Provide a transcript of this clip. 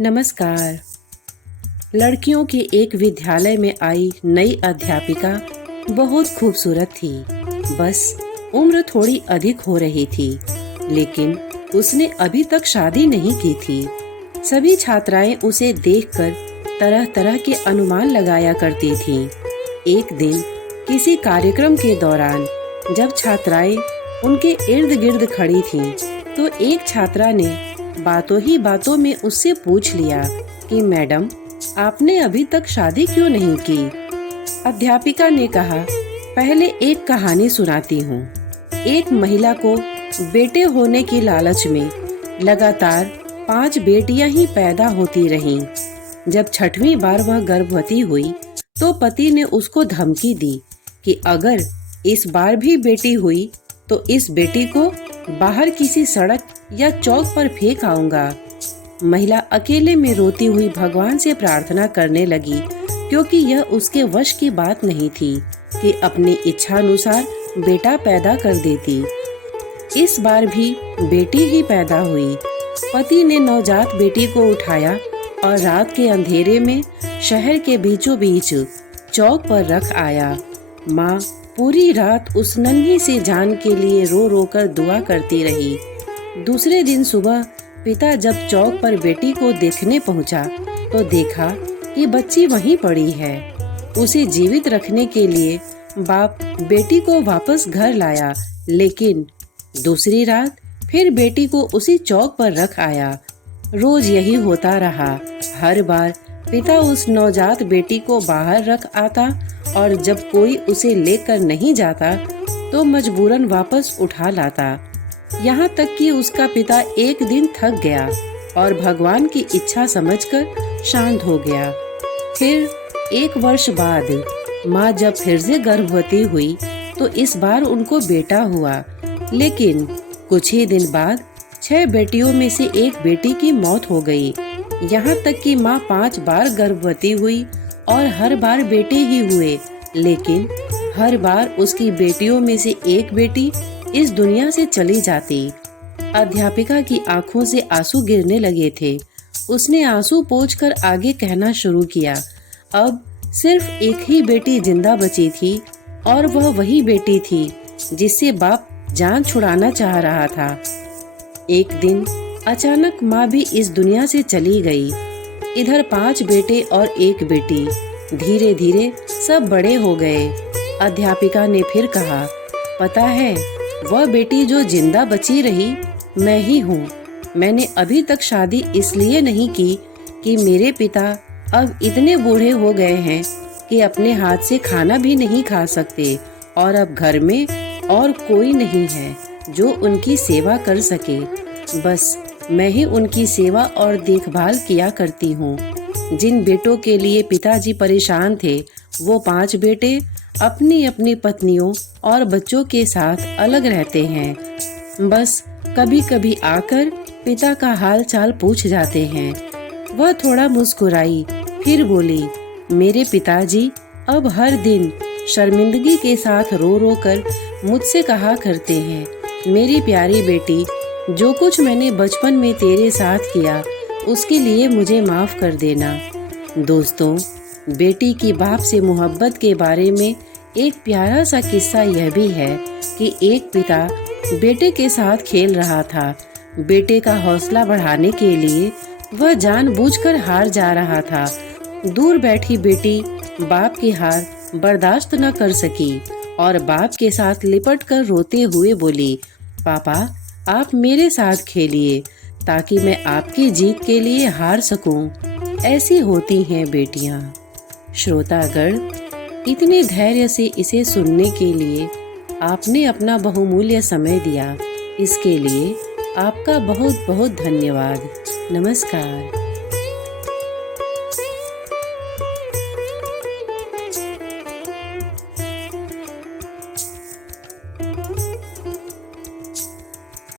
नमस्कार। लड़कियों के एक विद्यालय में आई नई अध्यापिका बहुत खूबसूरत थी। बस उम्र थोड़ी अधिक हो रही थी, लेकिन उसने अभी तक शादी नहीं की थी। सभी छात्राएं उसे देखकर तरह तरह के अनुमान लगाया करती थीं। एक दिन किसी कार्यक्रम के दौरान जब छात्राएं उनके इर्द गिर्द खड़ी थीं, तो एक छात्रा ने बातों ही बातों में उससे पूछ लिया कि मैडम, आपने अभी तक शादी क्यों नहीं की? अध्यापिका ने कहा, पहले एक कहानी सुनाती हूँ। एक महिला को बेटे होने की लालच में लगातार 5 बेटियां ही पैदा होती रहीं। जब 6वीं बार वह गर्भवती हुई तो पति ने उसको धमकी दी कि अगर इस बार भी बेटी हुई तो इस बेटी को बाहर किसी सड़क या चौक पर फेंक आऊंगा। महिला अकेले में रोती हुई भगवान से प्रार्थना करने लगी, क्योंकि यह उसके वश की बात नहीं थी कि अपनी इच्छा अनुसार बेटा पैदा कर देती। इस बार भी बेटी ही पैदा हुई। पति ने नवजात बेटी को उठाया और रात के अंधेरे में शहर के बीचों बीच चौक पर रख आया। माँ पूरी रात उस नन्ही सी जान के लिए रो रो कर दुआ करती रही। दूसरे दिन सुबह पिता जब चौक पर बेटी को देखने पहुंचा तो देखा कि बच्ची वहीं पड़ी है। उसे जीवित रखने के लिए बाप बेटी को वापस घर लाया, लेकिन दूसरी रात फिर बेटी को उसी चौक पर रख आया। रोज यही होता रहा। हर बार पिता उस नवजात बेटी को बाहर रख आता और जब कोई उसे लेकर नहीं जाता तो मजबूरन वापस उठा लाता। यहाँ तक कि उसका पिता एक दिन थक गया और भगवान की इच्छा समझकर शांत हो गया। फिर 1 वर्ष बाद माँ जब फिर से गर्भवती हुई तो इस बार उनको बेटा हुआ, लेकिन कुछ ही दिन बाद 6 बेटियों में से एक बेटी की मौत हो गई। यहाँ तक कि माँ 5 बार गर्भवती हुई और हर बार बेटे ही हुए, लेकिन हर बार उसकी बेटियों में से एक बेटी इस दुनिया से चली जाती। अध्यापिका की आंखों से आंसू गिरने लगे थे। उसने आंसू पोंछकर आगे कहना शुरू किया, अब सिर्फ एक ही बेटी जिंदा बची थी और वह वही बेटी थी जिससे बाप जान छुड़ाना चाह रहा था। एक दिन अचानक माँ भी इस दुनिया से चली गई। इधर 5 बेटे और एक बेटी। धीरे धीरे सब बड़े हो गए। अध्यापिका ने फिर कहा, पता है, वह बेटी जो जिंदा बची रही मैं ही हूँ। मैंने अभी तक शादी इसलिए नहीं की कि मेरे पिता अब इतने बूढ़े हो गए हैं कि अपने हाथ से खाना भी नहीं खा सकते और अब घर में और कोई नहीं है जो उनकी सेवा कर सके। बस मैं ही उनकी सेवा और देखभाल किया करती हूँ। जिन बेटों के लिए पिताजी परेशान थे, वो 5 बेटे अपनी अपनी पत्नियों और बच्चों के साथ अलग रहते हैं। बस कभी कभी आकर पिता का हाल चाल पूछ जाते हैं। वह थोड़ा मुस्कुराई, फिर बोली, मेरे पिताजी अब हर दिन शर्मिंदगी के साथ रो रो कर मुझसे कहा करते हैं, मेरी प्यारी बेटी, जो कुछ मैंने बचपन में तेरे साथ किया उसके लिए मुझे माफ कर देना। दोस्तों, बेटी की बाप से मोहब्बत के बारे में एक प्यारा सा किस्सा यह भी है कि एक पिता बेटे के साथ खेल रहा था। बेटे का हौसला बढ़ाने के लिए वह जानबूझकर हार जा रहा था। दूर बैठी बेटी बाप की हार बर्दाश्त न कर सकी और बाप के साथ लिपट कर रोते हुए बोली, पापा, आप मेरे साथ खेलिए ताकि मैं आपकी जीत के लिए हार सकूं। ऐसी होती हैं बेटियां। श्रोतागण, इतने धैर्य से इसे सुनने के लिए आपने अपना बहुमूल्य समय दिया। इसके लिए आपका बहुत बहुत धन्यवाद। नमस्कार।